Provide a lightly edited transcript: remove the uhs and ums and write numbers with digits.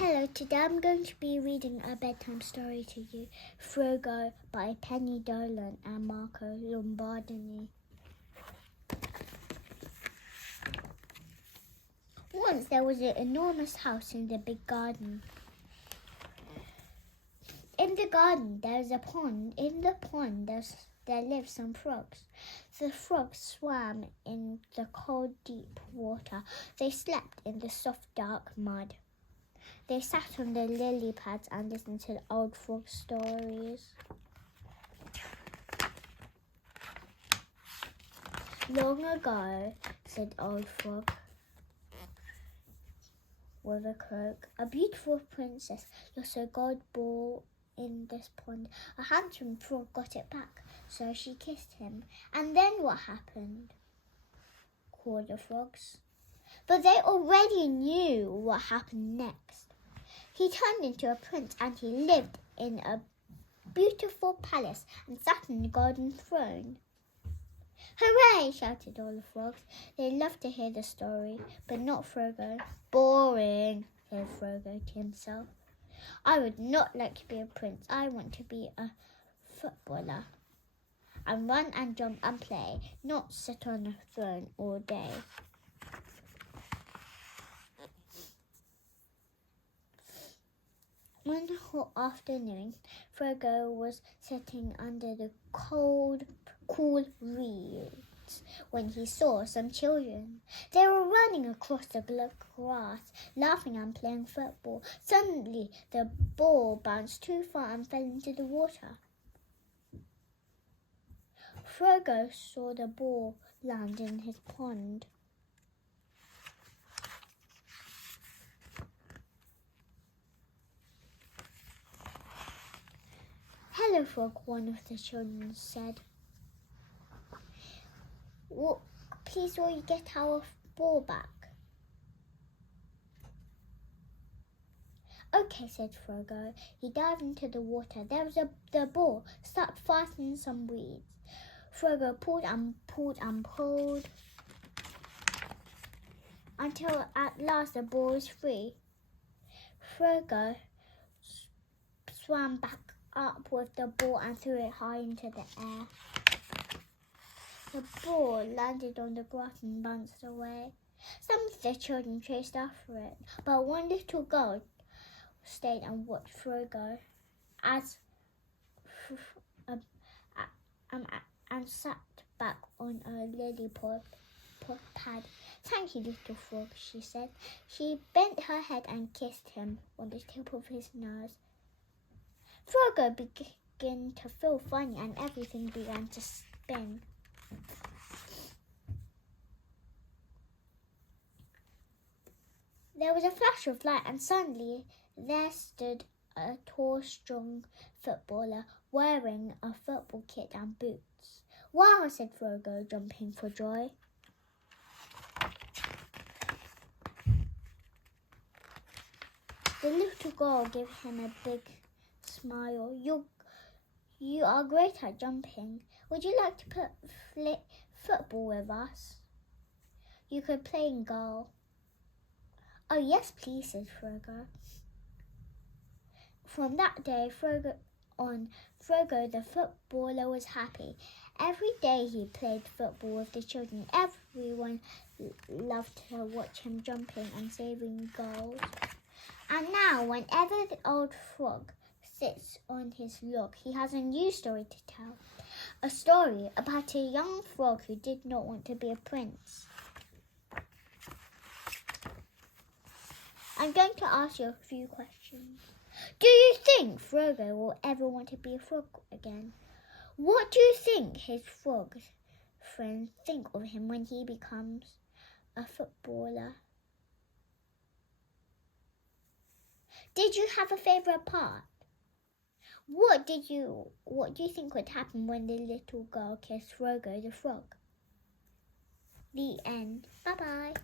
Hello, today I'm going to be reading a bedtime story to you, Frogo by Penny Dolan and Marco Lombardini. Once there was an enormous house in the big garden. In the garden there's a pond. In the pond there lived some frogs. The frogs swam in the cold, deep water. They slept in the soft, dark mud. They sat on the lily pads and listened to the old frog stories. Long ago, said Old Frog with a croak, a beautiful princess lost her gold ball in this pond. A handsome frog got it back, so she kissed him. And then what happened? Called the frogs. But they already knew what happened next. He turned into a prince and he lived in a beautiful palace and sat on a golden throne. Hooray! Shouted all the frogs. They loved to hear the story, but not Frogo. Boring, said Frogo to himself. I would not like to be a prince. I want to be a footballer and run and jump and play, not sit on a throne all day. One hot afternoon, Frogo was sitting under the cool reeds when he saw some children. They were running across the grass, laughing and playing football. Suddenly, the ball bounced too far and fell into the water. Frogo saw the ball land in his pond. Hello, Frog, one of the children said. Please will you get our ball back? Okay, said Frogo. He dived into the water. There was the ball stuck fast in some weeds. Frogo pulled and pulled and pulled until at last the ball was free. Frogo swam back up with the ball and threw it high into the air. The ball landed on the grass and bounced away. Some of the children chased after it, but one little girl stayed and watched Frogo and sat back on a lily pad. Thank you, little frog, she said. She bent her head and kissed him on the tip of his nose. Frogo began to feel funny and everything began to spin. There was a flash of light and suddenly there stood a tall, strong footballer wearing a football kit and boots. Wow, said Frogo, jumping for joy. The little girl gave him a big smile. You are great at jumping. Would you like to play football with us? You could play in goal. Oh, yes, please, said Frogo. From that day, Frogo the footballer was happy. Every day he played football with the children. Everyone loved to watch him jumping and saving goals. And now, whenever the old frog sits on his log, he has a new story to tell. A story about a young frog who did not want to be a prince. I'm going to ask you a few questions. Do you think Frogo will ever want to be a frog again? What do you think his frog friends think of him when he becomes a footballer? Did you have a favourite part? What do you think would happen when the little girl kissed Frogo the frog? The end. Bye-bye.